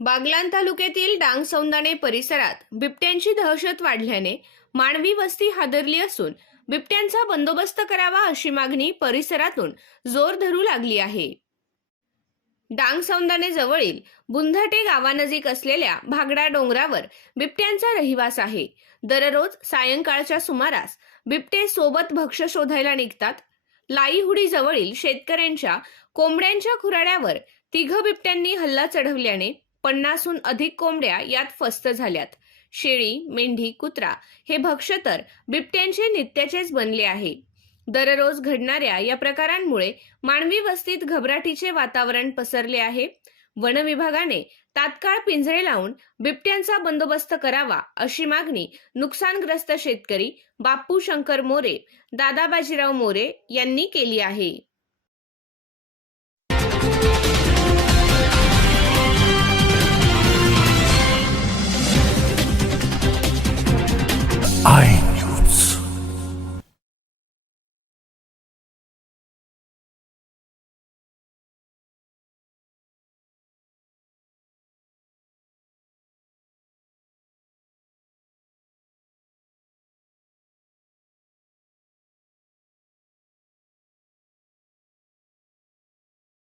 बागलान तालुक्यातील डांग सौंदाणे परिसरात बिबट्यांची दहशत वाढल्याने मानवी वस्ती हादरली असून बिबट्यांचा बंदोबस्त करावा अशी मागणी परिसरातून जोर धरू लागली आहे. डांग सौंदाणे जवळील बुंधाटे गावानजीक असलेल्या भागडा डोंगरावर बिबट्यांचा रहिवास आहे. दररोज सायंकाळच्या सुमारास बिबटे सोबत भक्ष्य शोधायला निघतात. लाईहुडी जवळील शेतकऱ्यांच्या कोंबड्यांच्या खुराड्यावर तिघ बिबट्यांनी हल्ला चढवल्याने पन्नासहून अधिक कोंबड्या यात फस्त झाल्यात. शेळी मेंढी कुत्रा हे भक्ष्य तर बिबट्यांचे नित्याचेच बनले आहे. दररोज घडणाऱ्या या प्रकारांमुळे मानवी वस्तीत घबराटीचे वातावरण पसरले आहे. वन विभागाने तात्काळ पिंजरे लावून बिबट्यांचा बंदोबस्त करावा अशी मागणी नुकसानग्रस्त शेतकरी बापू शंकर मोरे दादा बाजीराव मोरे यांनी केली आहे.